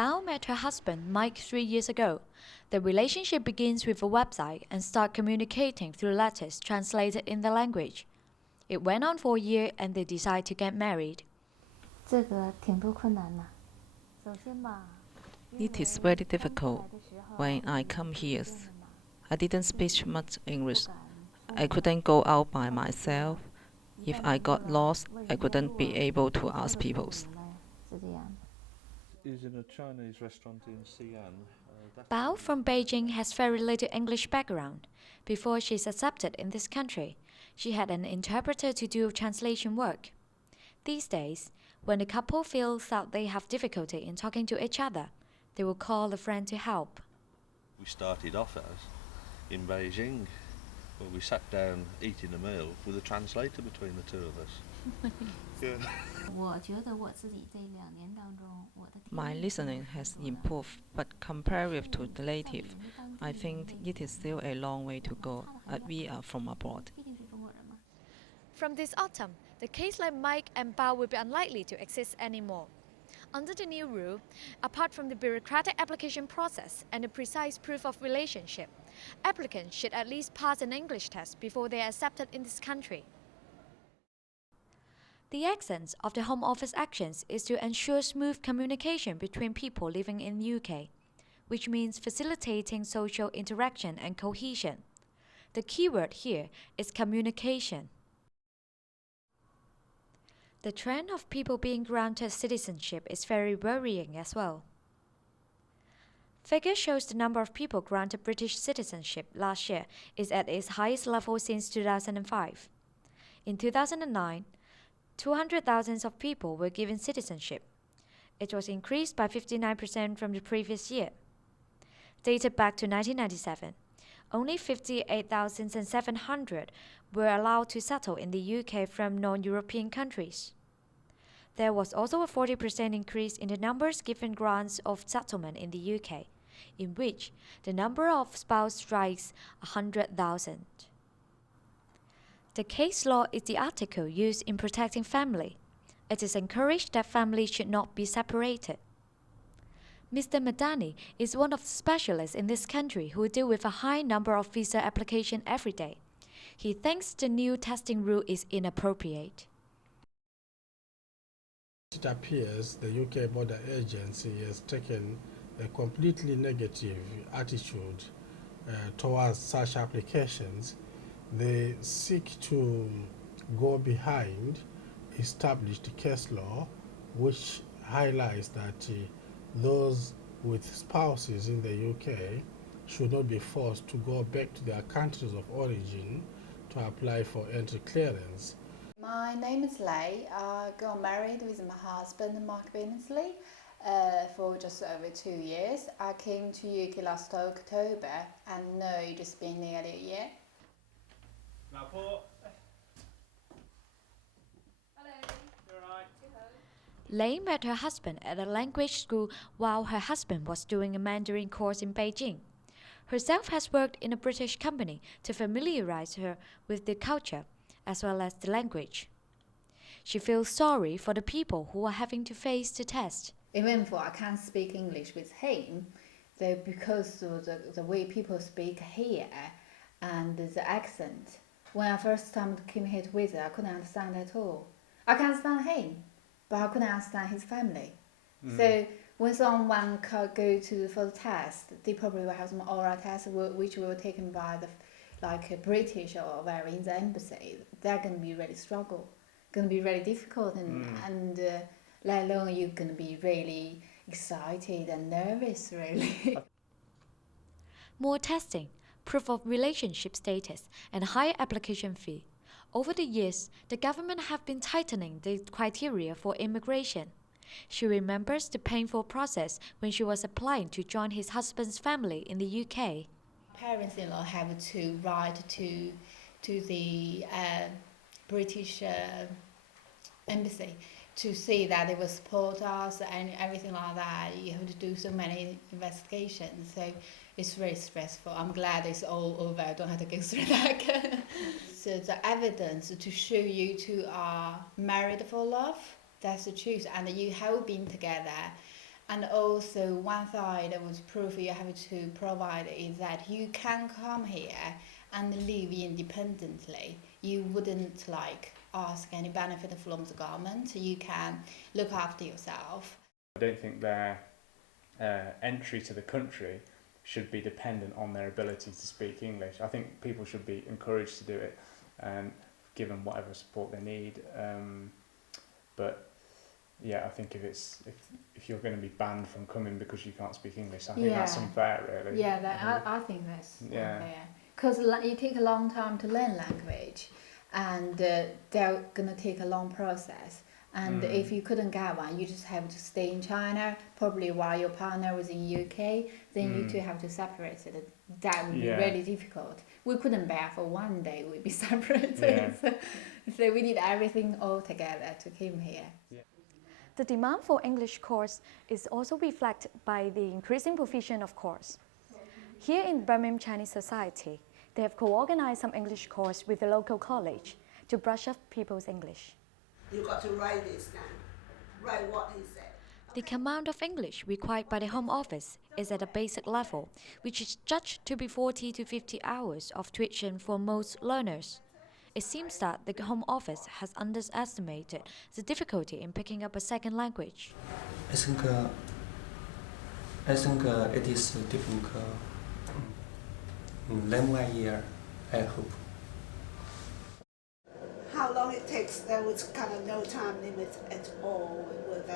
Bao met her husband Mike 3 years ago. The relationship begins with a website and start communicating through letters translated in the language. It went on for a year and they decide to get married. 这个挺多困难的。首先吧， It is very difficult when I come here. I didn't speak much English. I couldn't go out by myself. If I got lost, I couldn't be able to ask people. 是这样。 Is in a Chinese restaurant in Xi'an. Bao from Beijing has very little English background. Before she's accepted in this country, she had an interpreter to do translation work. These days, when the couple feels that they have difficulty in talking to each other, they will call a friend to help. We started off as in Beijing, where we sat down eating a meal with a translator between the two of us. Yeah. 我觉得我自己这2年当中，我的 My listening has improved, but compared to the native, I think it is still a long way to go, as we are from abroad. 毕竟是中国人嘛。 From this autumn, the case like Mike and Bao will be unlikely to exist anymore. Under the new rule, apart from the bureaucratic application process and the precise proof of relationship, applicants should at least pass an English test before they are accepted in this country. The essence of the Home Office actions is to ensure smooth communication between people living in the UK, which means facilitating social interaction and cohesion. The key word here is communication. The trend of people being granted citizenship is very worrying as well. Figure shows the number of people granted British citizenship last year is at its highest level since 2005. In 2009, 200,000 of people were given citizenship. It was increased by 59% from the previous year. Dated back to 1997, only 58,700 were allowed to settle in the UK from non-European countries. There was also a 40% increase in the numbers given grants of settlement in the UK, in which the number of spouses strikes 100,000. The case law is the article used in protecting family. It is encouraged that families should not be separated. Mr. Madani is one of the specialists in this country who deal with a high number of visa applications every day. He thinks the new testing rule is inappropriate. It appears the UK Border Agency has taken a completely negative attitude towards such applications. They seek to go behind established case law, which highlights that those with spouses in the UK should not be forced to go back to their countries of origin to apply for entry clearance. My name is Lei. I got married with my husband, Mark Billingsley, for just over 2 years. I came to UK last October, and now it's been nearly a year. Lei met her husband at a language school while her husband was doing a Mandarin course in Beijing. Herself has worked in a British company to familiarize her with the culture as well as the language. She feels sorry for the people who are having to face the test. Even though I can't speak English with him, because of the way people speak here and the accent, when I first time came here to visit, I couldn't understand at all. I can understand him, but I couldn't understand his family. So when someone go for the test, they probably will have some oral tests which were taken by the British or where in the embassy. They're going to be really going to be really difficult, and let alone you're going to be really excited and nervous, really. More testing, proof of relationship status, and higher application fee. Over the years, the government have been tightening the criteria for immigration. She remembers the painful process when she was applying to join his husband's family in the UK. Parents-in-law have to write to the British embassy to see that they will support us and everything like that. You have to do so many investigations, so it's very stressful. I'm glad it's all over. I don't have to go through that. So the evidence to show you two are married for love, that's the truth, and you have been together And also one side was proof you have to provide is that you can come here and live independently. You wouldn't like ask any benefit from the government. You can look after yourself. I don't think their entry to the country should be dependent on their ability to speak English. I think people should be encouraged to do it and given whatever support they need. But yeah, I think if you're going to be banned from coming because you can't speak English, I think that's unfair, really. Yeah, I think that's unfair. Because it takes a long time to learn language, and they're gonna take a long process. And if you couldn't get one, you just have to stay in China, probably while your partner was in UK, then you two have to separate it. That would be really difficult. We couldn't bear for one day we'd be separated. So we did everything all together to come here. The demand for English course is also reflected by the increasing provision of course. Here in Birmingham Chinese Society, they have co-organized some English course with the local college to brush up people's English. You got to write this down. Write what he said. The amount of English required by the Home Office is at a basic level, which is judged to be 40 to 50 hours of tuition for most learners. It seems that the Home Office has underestimated the difficulty in picking up a second language. I think it is difficult. Then 1 year, I hope. How long it takes, there was kind of no time limit at all with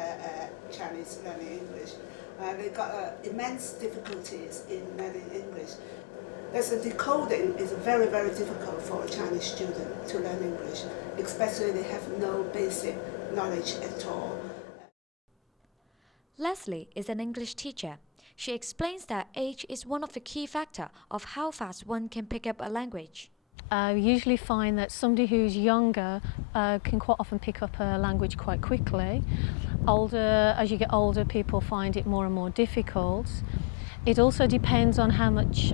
Chinese learning English. They got immense difficulties in learning English. There's a decoding is very, very difficult for a Chinese student to learn English, especially they have no basic knowledge at all. Leslie is an English teacher. She explains that age is one of the key factors of how fast one can pick up a language. We usually find that somebody who's younger can quite often pick up a language quite quickly. As you get older, people find it more and more difficult. It also depends on how much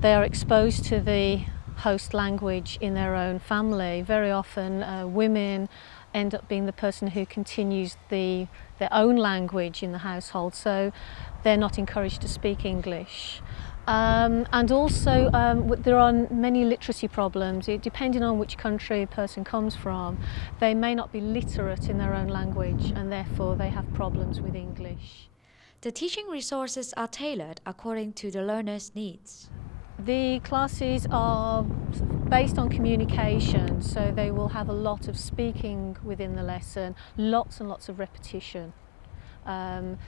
they are exposed to the host language in their own family. Very often women end up being the person who continues their own language in the household, so they're not encouraged to speak English. And also there are many literacy problems. Depending on which country a person comes from, they may not be literate in their own language and therefore they have problems with English. The teaching resources are tailored according to the learner's needs. The classes are based on communication, so they will have a lot of speaking within the lesson, lots and lots of repetition.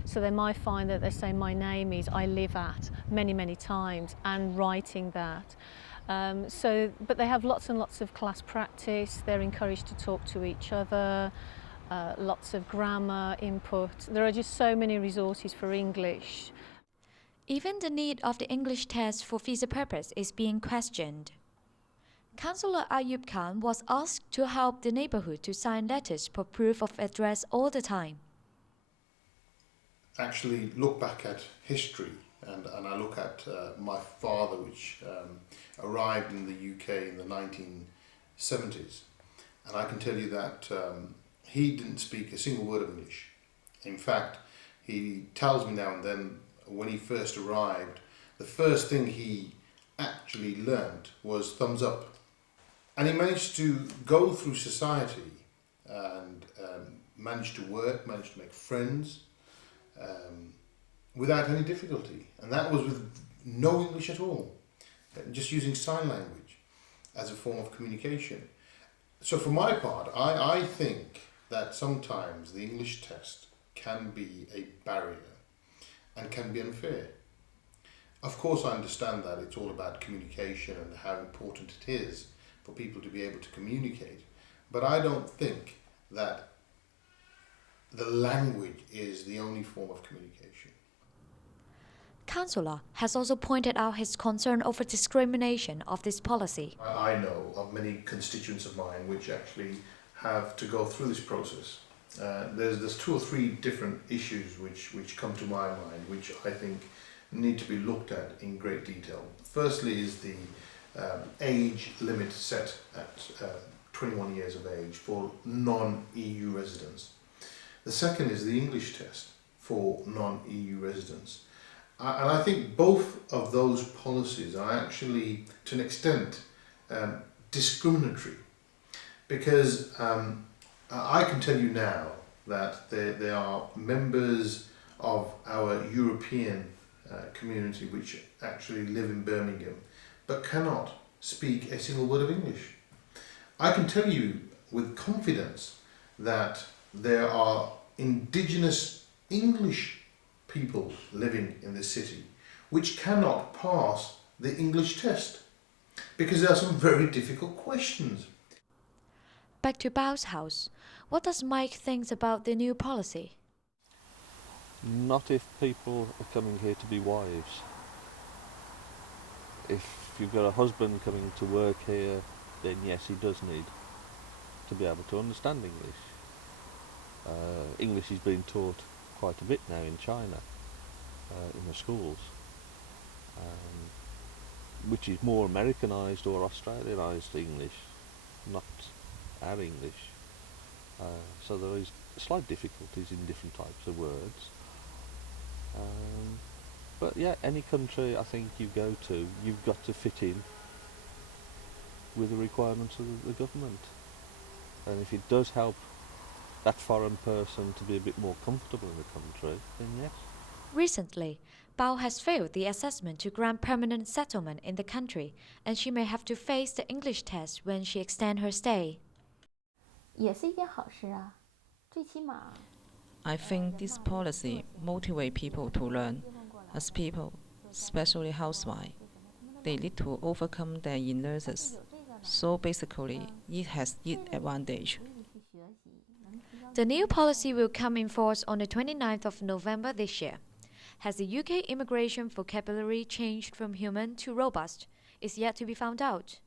So they might find that they say my name is I live at many times and writing that. But they have lots and lots of class practice. They're encouraged to talk to each other, lots of grammar input. There are just so many resources for English. Even the need of the English test for visa purpose is being questioned. Councillor Ayub Khan was asked to help the neighbourhood to sign letters for proof of address all the time. Actually look back at history and I look at my father, which arrived in the UK in the 1970s, and I can tell you that he didn't speak a single word of English. In fact, he tells me now and then when he first arrived, the first thing he actually learned was thumbs up. And he managed to go through society and managed to work, managed to make friends without any difficulty. And that was with no English at all, just using sign language as a form of communication. So for my part, I think that sometimes the English test can be a barrier and can be unfair. Of course, I understand that it's all about communication and how important it is for people to be able to communicate, but I don't think that the language is the only form of communication. Councillor has also pointed out his concern over discrimination of this policy. I know of many constituents of mine which actually have to go through this process. There's 2 or 3 different issues which come to my mind, which I think need to be looked at in great detail. Firstly is the age limit set at 21 years of age for non-EU residents. The second is the English test for non-EU residents. And I think both of those policies are actually, to an extent, discriminatory, because I can tell you now that there are members of our European community which actually live in Birmingham but cannot speak a single word of English. I can tell you with confidence that there are indigenous English people living in this city which cannot pass the English test because there are some very difficult questions. Back to Bao's house. What does Mike think about the new policy? Not if people are coming here to be wives. If you've got a husband coming to work here, then yes, he does need to be able to understand English. English is being taught quite a bit now in China, in the schools, which is more Americanized or Australianized English, not our English. So there is slight difficulties in different types of words. But yeah, any country I think you go to, you've got to fit in with the requirements of the government. And if it does help that foreign person to be a bit more comfortable in the country, then yes. Recently, Bao has failed the assessment to grant permanent settlement in the country, and she may have to face the English test when she extends her stay. 也是一件好事啊，最起码。 I think this policy motivates people to learn. As people, especially housewives, they need to overcome their inertia. So basically, it has its advantage. The new policy will come in force on the 29th of November this year. Has the UK immigration vocabulary changed from human to robust? Is yet to be found out.